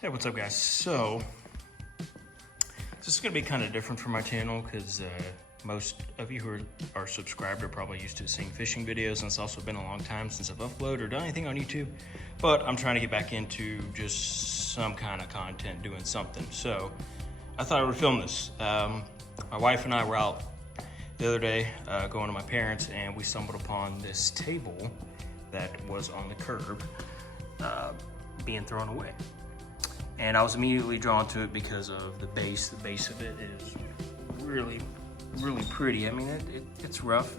Hey, what's up guys? So, this is gonna be kind of different for my channel because most of you who are subscribed are probably used to seeing fishing videos, and it's also been a long time since I've uploaded or done anything on YouTube. But I'm trying to get back into just some kind of content, doing something. So, I thought I would film this. My wife and I were out the other day going to my parents, and we stumbled upon this table that was on the curb being thrown away. And I was immediately drawn to it because of the base. The base of it is really, really pretty. I mean, it's rough.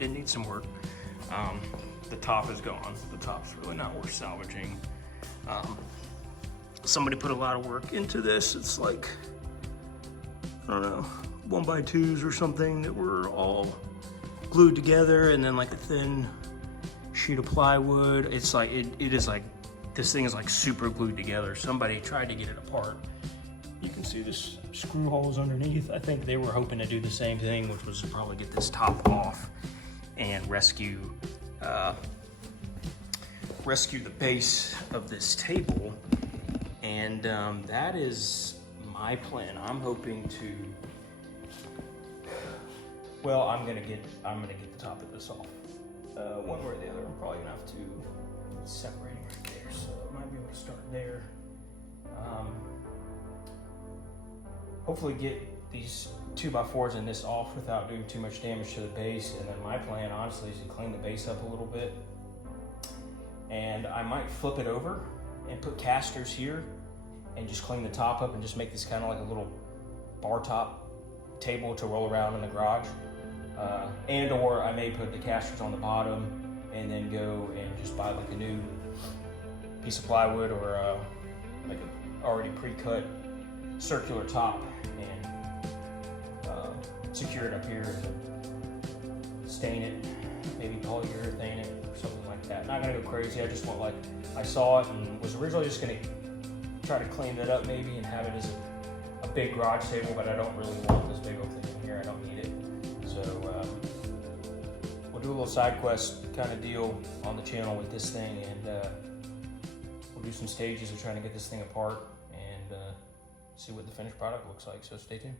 It needs some work. The top is gone. The top's really not worth salvaging. Somebody put a lot of work into this. It's like, I don't know, 1x2s or something that were all glued together, and then like a thin sheet of plywood. It's like, it is like, this thing is like super glued together. Somebody tried to get it apart. You can see this screw holes underneath. I think they were hoping to do the same thing, which was probably get this top off and rescue the base of this table. And that is my plan. I'm hoping to, well, I'm gonna get the top of this off. One way or the other. I'm probably gonna have to separate it right there, so I might be able to start there. Hopefully get these 2x4s and this off without doing too much damage to the base. And then my plan, honestly, is to clean the base up a little bit. And I might flip it over and put casters here and just clean the top up and just make this kind of like a little bar top table to roll around in the garage. And or I may put the casters on the bottom and then go and just buy like a new piece of plywood or like an already pre-cut circular top and secure it up here and stain it, maybe polyurethane it or something like that. Not gonna go crazy. I just want, like, I saw it and was originally just gonna try to clean that up maybe and have it as a big garage table, but I don't really want this big old thing in here. I don't need it. So we'll do a little side quest kind of deal on the channel with this thing, and we'll do some stages of trying to get this thing apart and see what the finished product looks like. So stay tuned.